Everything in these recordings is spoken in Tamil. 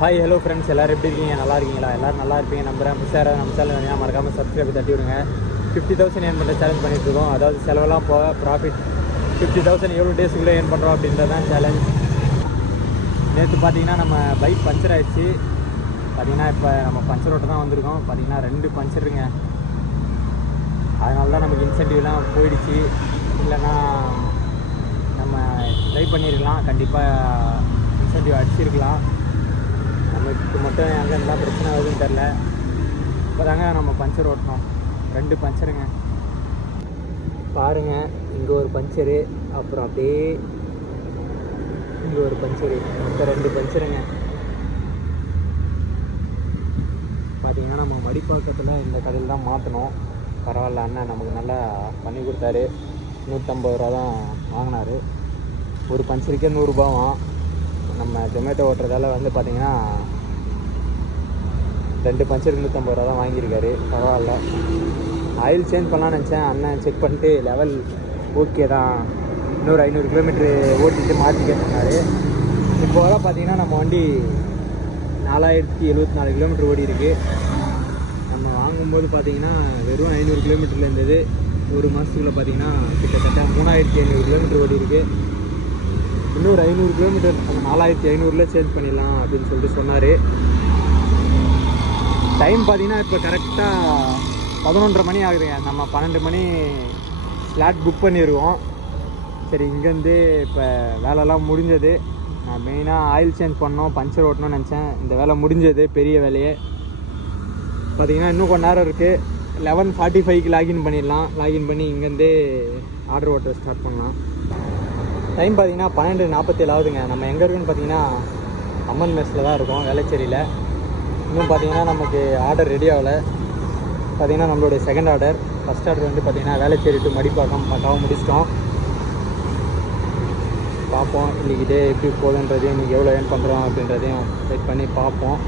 ஹாய் ஹலோ ஃப்ரெண்ட்ஸ், எல்லோரும் எப்படி இருக்கீங்க? நல்லா இருக்கீங்களா? எல்லோரும் நல்லா இருப்பீங்க நம்புகிறேன். மிஸ்ஸாக நம்ம சேனல் வேணா மறக்காமல் சப்ஸ்கிரைப் தட்டி விடுங்க. 50,000 ஏர்ன் பண்ணுற சேலஞ்ச் பண்ணிகிட்ருக்கோம். அதாவது செலவெல்லாம் போக ப்ராஃபிட் 50,000 எவ்வளோ டேஸுக்குள்ளே ஏர்ன் பண்ணுறோம் அப்படின்றது தான் சேலஞ்ச். நேற்று பார்த்தீங்கன்னா நம்ம பைக் பஞ்சர் ஆகிடுச்சு. பார்த்தீங்கன்னா இப்போ நம்ம பஞ்சர் ஓட்ட தான் வந்திருக்கோம். பார்த்தீங்கன்னா 2 பஞ்சருங்க. அதனால தான் நமக்கு இன்சென்டிவ்லாம் போயிடுச்சு. இல்லைன்னா நம்ம ட்ரை பண்ணியிருக்கலாம், கண்டிப்பாக இன்சென்டிவ் அடிச்சிருக்கலாம். நமக்கு மட்டும் எங்கே இருந்தால் பிரச்சனை ஆகுதுன்னு தெரில. இப்போ தாங்க நம்ம பஞ்சர் ஓட்டினோம். 2 பஞ்சருங்க பாருங்கள். இங்கே ஒரு பஞ்சரு, அப்புறம் அப்படியே இங்கே ஒரு பஞ்சரு, மொத்தம் 2 பஞ்சருங்க. பார்த்திங்கன்னா நம்ம மடிப்பாக்கத்தில் இந்த கடையில் தான் மாற்றணும். பரவாயில்ல, அண்ணன் நமக்கு நல்லா பண்ணி கொடுத்தாரு. 150 ரூபா தான் வாங்கினார். ஒரு பஞ்சருக்கே 100 ரூபாவாம். நம்ம ஜொமேட்டோ ஓட்டுறதால வந்து பார்த்திங்கன்னா 2 பஞ்சருக்கு 150 ரூபா தான் வாங்கியிருக்காரு. பரவாயில்ல. ஆயில் சேஞ்ச் பண்ணலான்னு நினச்சேன். அண்ணன் செக் பண்ணிட்டு லெவல் ஓகே தான், இன்னொரு 500 கிலோமீட்ரு ஓட்டிட்டு மாற்றி கேட்டுனாரு. இப்போ தான் பார்த்திங்கன்னா நம்ம வண்டி 4074 கிலோமீட்டர் ஓடி இருக்குது. நம்ம வாங்கும்போது பார்த்திங்கன்னா வெறும் 500 கிலோமீட்டரில் இருந்தது. ஒரு மாதத்துக்குள்ளே பார்த்திங்கன்னா கிட்டத்தட்ட 3500 கிலோமீட்டர் ஓடி இருக்குது. இன்னொரு 500 கிலோமீட்டர் அந்த 4500 சேஞ்ச் பண்ணிடலாம் அப்படின்னு சொல்லிட்டு சொன்னார். டைம் பார்த்திங்கன்னா இப்போ கரெக்டாக 11:30 மணி ஆகுதுங்க. நம்ம 12 மணி ஸ்லாட் புக் பண்ணிடுவோம். சரி, இங்கேருந்து இப்போ வேலைலாம் முடிஞ்சது. நான் மெயினாக ஆயில் சேஞ்ச் பண்ணோம், பஞ்சர் ஓட்டணும்னு நினச்சேன். இந்த வேலை முடிஞ்சது, பெரிய வேலையே. பார்த்திங்கன்னா இன்னும் கொஞ்சம் நேரம் இருக்குது. 11:45க்கு லாகின் பண்ணிடலாம். லாகின் பண்ணி இங்கேருந்தே ஆர்டர் ஓட்ட ஸ்டார்ட் பண்ணலாம். டைம் பார்த்திங்கன்னா 12:47 ஆகுதுங்க. நம்ம எங்கே இருக்குன்னு பார்த்திங்கன்னா அம்மன் மெஸ்ஸில் தான் இருக்கோம், வேளச்சேரியில். இன்னும் பார்த்திங்கன்னா நமக்கு ஆர்டர் ரெடி ஆகலை. பார்த்திங்கன்னா நம்மளுடைய செகண்ட் ஆர்டர். ஃபஸ்ட் ஆர்டர் வந்து பார்த்திங்கன்னா வேளச்சேரி டு மடிப்பாக்கம் பக்காவும் முடிச்சிட்டோம். பார்ப்போம் இன்றைக்கி டே எப்படி போகுதுன்றதையும், இன்றைக்கி எவ்வளோ ஏர்ன் பண்ணுறோம் அப்படின்றதையும் வெயிட் பண்ணி பார்ப்போம்.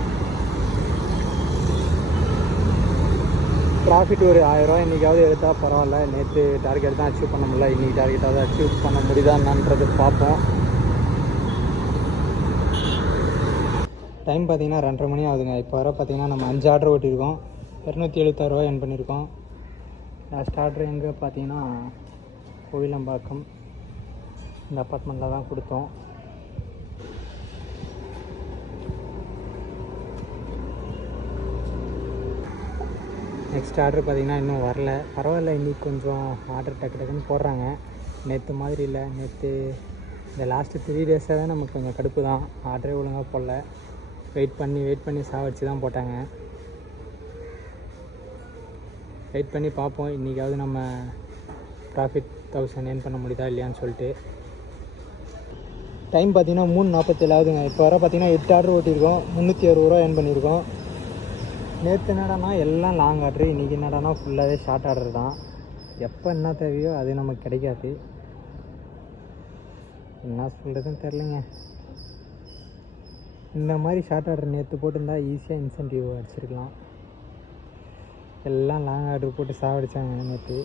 ப்ராஃபிட் ஒரு 1000 ரூபா இன்றைக்காவது எடுத்தால் பரவாயில்ல. நேற்று டார்கெட் தான் அச்சீவ் பண்ண முடியல, இன்றைக்கி டார்கெட்டாவது அச்சீவ் பண்ண முடியுதான்றது பார்ப்போம். டைம் பார்த்திங்கன்னா 2:30 மணி ஆகுதுங்க. இப்போ வர பார்த்திங்கன்னா நம்ம 5 ஆர்டர் ஓட்டியிருக்கோம். 276 ரூபா ஏர்ன் பண்ணியிருக்கோம். லாஸ்ட் ஆர்டர் எங்கே பார்த்திங்கன்னா கோவிலம்பாக்கம் இந்த அப்பார்ட்மெண்ட்டில் தான் கொடுத்தோம். நெக்ஸ்ட் ஆர்டர் பார்த்திங்கன்னா இன்னும் வரல. பரவாயில்ல, இன்றைக்கி கொஞ்சம் ஆர்டர் டக்கு டக்குன்னு போடுறாங்க. நேற்று மாதிரி இல்லை. நேற்று இந்த லாஸ்ட்டு 3 டேஸாக தான் நமக்கு கொஞ்சம் கடுப்பு தான். ஆர்டரே ஒழுங்காக போடல. வெயிட் பண்ணி சாவடிச்சு தான் போட்டாங்க. வெயிட் பண்ணி பார்ப்போம் இன்றைக்காவது நம்ம ப்ராஃபிட் 1000 ஏர்ன் பண்ண முடியுதா இல்லையான்னு சொல்லிட்டு. டைம் பார்த்திங்கன்னா 3:47 ஆகுதுங்க. இப்போ வர பார்த்திங்கன்னா 8 ஆர்டர் ஓட்டியிருக்கோம். 360 ரூபா ஏர்ன் பண்ணியிருக்கோம். நேற்று என்னடானா எல்லாம் லாங் ஆர்டரு, இன்றைக்கி என்னடானா ஃபுல்லாகவே ஷார்ட் ஆர்டர் தான். எப்போ என்ன தேவையோ அது நமக்கு கிடைக்காது. என்ன சொல்கிறதுன்னு தெரிலங்க. இந்த மாதிரி ஷார்ட் ஆர்டர் நேற்று போட்டிருந்தா ஈஸியாக இன்சென்டிவ் அடிச்சிருக்கலாம். எல்லாம் லாங் ஆர்டர் போட்டு சாவடிச்சாங்க நேற்று.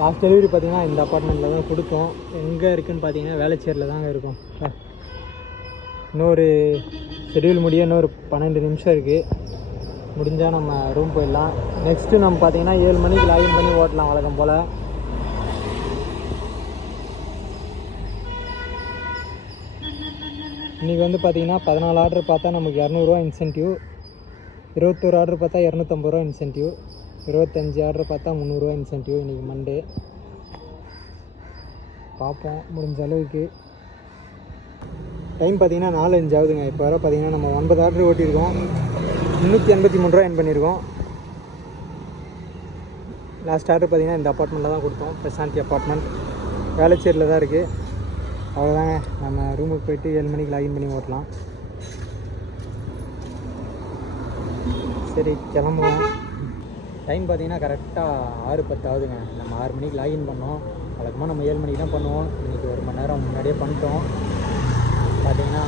லாஸ்ட் டெலிவரி பார்த்திங்கன்னா இந்த அப்பார்ட்மெண்ட்டில் தான் கொடுத்தோம். எங்கே இருக்குதுன்னு பார்த்தீங்கன்னா வேளச்சேரியில் தாங்க இருக்கும். இன்னொரு ஷெடியூல் முடிய இன்னொரு 12 நிமிஷம் இருக்குது. முடிஞ்சால் நம்ம ரூம் போயிடலாம். நெக்ஸ்ட்டு நம்ம பார்த்திங்கன்னா 7 மணிக்கு லாகின் பண்ணி ஓட்டலாம் வழக்கம் போல். இன்றைக்கி வந்து பார்த்திங்கன்னா 14 ஆர்டர் பார்த்தா நமக்கு 200 ரூபா இன்சென்டிவ். 21 ஆர்டர் பார்த்தா 250 ரூபா இன்சென்டிவ். 25 ஆர்டர் பார்த்தா 300 ரூபா இன்சென்டிவ். இன்றைக்கி மண்டே. பார்ப்போம் முடிஞ்ச அளவுக்கு. டைம் பார்த்திங்கன்னா 4:05 ஆகுதுங்க. இப்போ வர பார்த்திங்கன்னா நம்ம 9 ஆர்டர் ஓட்டியிருக்கோம். 383 ரூபா ஏர்ன் பண்ணியிருக்கோம். லாஸ்ட் ஆர்டர் பார்த்திங்கன்னா இந்த அப்பார்ட்மெண்ட்டில் தான் கொடுத்தோம். பிரசாந்தி அப்பார்ட்மெண்ட் வேளச்சேரியில் தான் இருக்குது. அவ்வளோதாங்க. நம்ம ரூமுக்கு போய்ட்டு 7 மணிக்கு லாகின் பண்ணி ஓட்டலாம். சரி, கிளம்புவோம். டைம் பார்த்திங்கன்னா கரெக்டாக 6:10 ஆகுதுங்க. நம்ம 6 மணிக்கு லாகின் பண்ணோம். வழக்கமாக நம்ம 7 மணிக்கு தான் பண்ணுவோம். இன்றைக்கி 1 மணி நேரம் முன்னாடியே பண்ணிட்டோம். பார்த்திங்கன்னா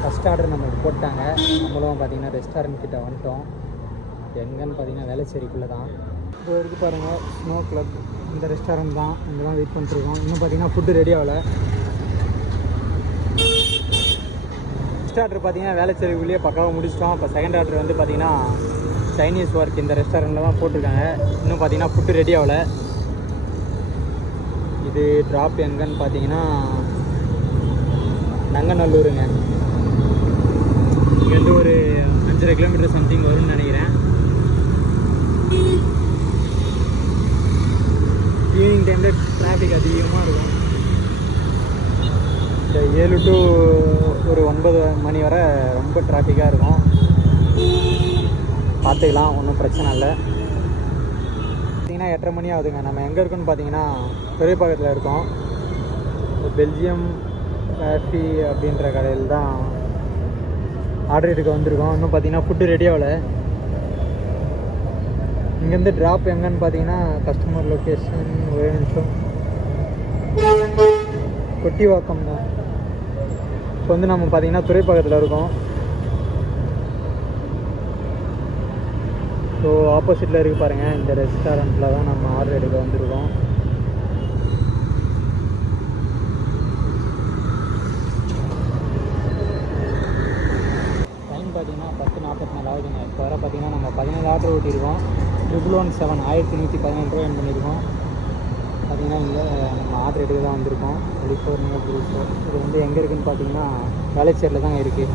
ஃபஸ்ட் ஆர்டர் நம்மளுக்கு போட்டாங்க. நம்மளும் பார்த்திங்கன்னா ரெஸ்டாரண்ட் கிட்டே வந்துட்டோம். எங்கன்னு பார்த்திங்கன்னா வேளச்சேரிக்குள்ளே தான். இப்போ இருக்குது பாருங்கள், ஸ்னோ கிளப். இந்த ரெஸ்டாரண்ட் தான், இங்கே தான் வெயிட் பண்ணிட்டுருக்கோம். இன்னும் பார்த்திங்கன்னா ஃபுட்டு ரெடி ஆகலை. ஃபஸ்ட் ஆர்டர் பார்த்தீங்கன்னா வேலைச்சேரிக்குள்ளேயே பக்காவாக முடிச்சிட்டோம். இப்போ செகண்ட் ஆர்டர் வந்து பார்த்தீங்கன்னா சைனீஸ் ஒர்க் இந்த ரெஸ்டாரண்ட்டில் தான் போட்டிருக்காங்க. இன்னும் பார்த்தீங்கன்னா ஃபுட்டு ரெடி ஆகலை. இது ட்ராப் எங்கன்னு பார்த்தீங்கன்னா நங்கநல்லூருங்க. இங்கேருந்து ஒரு 5.5 கிலோமீட்டர் சம்திங் வரும்னு நினைக்கிறேன். ஈவினிங் டைமில் டிராஃபிக் அதிகமாக இருக்கும். இந்த 7 to ஒரு 9 மணி வரை ரொம்ப டிராஃபிக்காக இருக்கும். பார்த்துக்கலாம், ஒன்றும் பிரச்சனை இல்லை. பார்த்தீங்கன்னா 8:30 மணி ஆகுதுங்க. நம்ம எங்கே இருக்குன்னு பார்த்தீங்கன்னா துறைப்பாக்கத்தில் இருக்கோம். பெல்ஜியம் காஃபி அப்படின்ற கடையில் தான் ஆர்டர் எடுக்க வந்திருக்கோம். இன்னும் பார்த்தீங்கன்னா ஃபுட்டு ரெடி ஆகலை. இங்கேருந்து ட்ராப் எங்கன்னு பார்த்தீங்கன்னா கஸ்டமர் லொக்கேஷன் ஒரே நிமிஷம் கொட்டிவாக்கம் தான். இப்போ வந்து நம்ம பார்த்தீங்கன்னா துறைப்பாக்கத்தில் இருக்கோம். ஸோ ஆப்போசிட்டில் இருக்குது பாருங்கள், இந்த ரெஸ்டாரண்ட்டில் தான் நம்ம ஆர்டர் எடுக்க வந்திருக்கோம். டைம் பார்த்தீங்கன்னா 10:44 ஆகுதுங்க. இப்போ வர பார்த்தீங்கன்னா நம்ம 17 ஆர்டர் ஓட்டியிருக்கோம். 117 1117 ரூபா என் பண்ணியிருக்கோம். பார்த்தீங்கன்னா இங்கே நம்ம ஆர்டர் எடுக்க தான் வந்திருக்கோம். 24 இது வந்து எங்கே இருக்குதுன்னு பார்த்தீங்கன்னா வேலைச்சேரியில் தான் இருக்குது.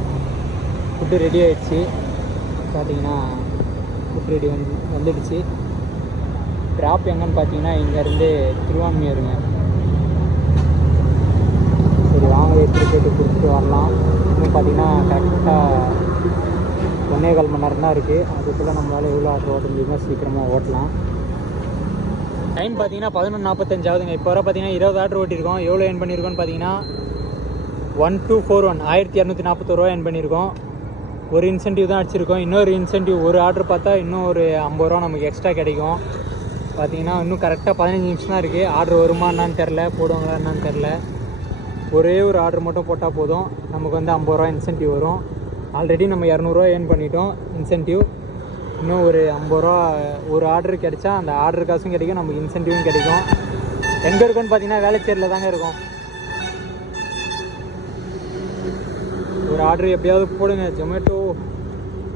ஃபுட்டு ரெடி ஆகிடுச்சு. பார்த்தீங்கன்னா ஃபுட் ரெடி வந்துடுச்சு. ட்ராப் எங்கன்னு பார்த்தீங்கன்னா இங்கேருந்து திருவான்மையூருங்க. சரி வாங்க, எடுத்துகிட்டு போய்ட்டு கொடுத்துட்டு வரலாம். இன்னும் பார்த்தீங்கன்னா கரெக்டாக 1.25 மணி நேரம் தான் இருக்குது. அதுக்குள்ளே நம்மளால் எவ்வளோ ஆர்டர் ஓட்ட முடியுமோ சீக்கிரமாக ஓட்டலாம். டைம் பார்த்தீங்கன்னா 11:45 ஆகுதுங்க. இப்போ வர பார்த்தீங்கன்னா 20 ஆர்டர் ஓட்டியிருக்கோம். எவ்வளோ என் பண்ணியிருக்கோன்னு பார்த்தீங்கன்னா 1241 1241 ரூபா என் பண்ணியிருக்கோம். ஒரு இன்சென்டிவ் தான் அடிச்சிருக்கோம். இன்னொரு இன்சென்டிவ் ஒரு ஆர்டர் பார்த்தா இன்னும் ஒரு 50 ரூபா நமக்கு எக்ஸ்ட்ரா கிடைக்கும். பார்த்தீங்கன்னா இன்னும் கரெக்டாக 15 நிமிஷம் தான் இருக்குது. ஆர்டர் வருமா என்னான்னு தெரில, போடுவாங்களா என்னான்னு தெரில. ஒரே ஒரு ஆர்டர் மட்டும் போட்டால் போதும், நமக்கு வந்து 50 ரூபா இன்சென்டிவ் வரும். ஆல்ரெடி நம்ம 200 ரூபா ஏர்ன் பண்ணிட்டோம் இன்சென்டிவ். இன்னும் ஒரு 50 ரூபா ஒரு ஆர்டர் கிடைச்சா அந்த ஆர்டர் காசும் கிடைக்கும், நமக்கு இன்சென்டிவும் கிடைக்கும். எங்கே இருக்குன்னு பார்த்தீங்கன்னா வேலைச்சேரியில் தாங்க இருக்கும். ஒரு ஆர்டர் எப்படியாவது போடுங்க ஜொமேட்டோ.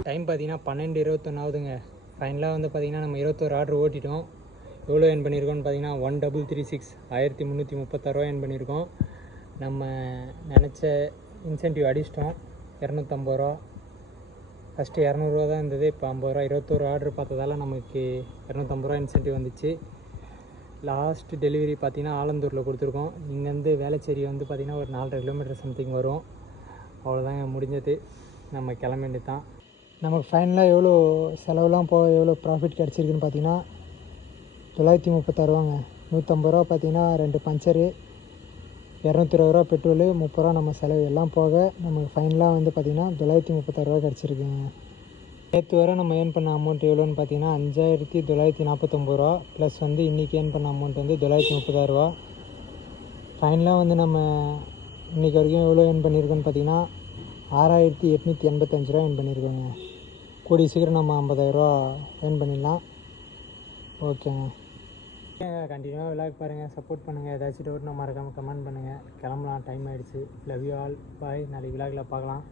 டைம் பார்த்தீங்கன்னா 12:21 ஆகுதுங்க. ஃபைனலாக வந்து பார்த்தீங்கன்னா நம்ம 21 ஆர்டர் ஓட்டிட்டோம். எவ்வளோ ஏர்ன் பண்ணியிருக்கோன்னு பார்த்தீங்கன்னா 1336 1336 ரூபா ஏர்ன் பண்ணியிருக்கோம். நம்ம நினச்ச இன்சென்டிவ் அடிச்சிட்டோம் 250 ரூபா. ஃபஸ்ட்டு 200 ரூபா தான் இருந்தது, இப்போ 50 ரூபா. 21 ஆர்டர் பார்த்ததால நமக்கு 250 ரூபா இன்சென்டிவ் வந்துச்சு. லாஸ்ட் டெலிவரி பார்த்தீங்கன்னா ஆலந்தூரில் கொடுத்துருக்கோம். இங்கேருந்து வேலைச்சேரி வந்து பார்த்திங்கன்னா ஒரு 4.5 கிலோமீட்டர் சம்திங் வரும். அவ்வளோதாங்க, முடிஞ்சது. நம்ம கிளம்ப வேண்டியது தான். நமக்கு ஃபைனலாக எவ்வளோ செலவுலாம் போக எவ்வளோ ப்ராஃபிட் கிடச்சிருக்குன்னு பார்த்தீங்கன்னா 936 ரூபாங்க. 150 ரூபா பார்த்தீங்கன்னா 2 பஞ்சரு, 220 ரூபா பெட்ரோலு, 30 ரூபா நம்ம செலவு எல்லாம் போக நமக்கு ஃபைனலாக வந்து பார்த்திங்கன்னா 936 ரூபா கிடச்சிருக்குங்க. நேற்று வரை நம்ம ஏர்ன் பண்ண அமௌண்ட் எவ்வளோன்னு பார்த்தீங்கன்னா 5949 ரூபா. ப்ளஸ் வந்து இன்றைக்கி ஏர்ன் பண்ண அமௌண்ட் வந்து 936 ரூபா. ஃபைனலாக வந்து நம்ம இன்றைக்கி வரைக்கும் எவ்வளோ ஏர்ன் பண்ணியிருக்கோன்னு பார்த்தீங்கன்னா 6885 ரூபா ஏர்ன் பண்ணியிருக்கோங்க. கூடிய சீக்கிரம் நம்ம 50,000 ரூபா ஏர்ன் பண்ணிடலாம். ஓகேங்க, கண்டினியூவாக விளாக் பாருங்கள், சப்போர்ட் பண்ணுங்கள். ஏதாச்சும் டவுட்னா மறக்காமல் கமெண்ட் பண்ணுங்கள். கிளம்பலாம், டைம் ஆகிடுச்சு. லவ் யூ ஆல், பாய். நாளைக்கு விளாகில் பார்க்கலாம்.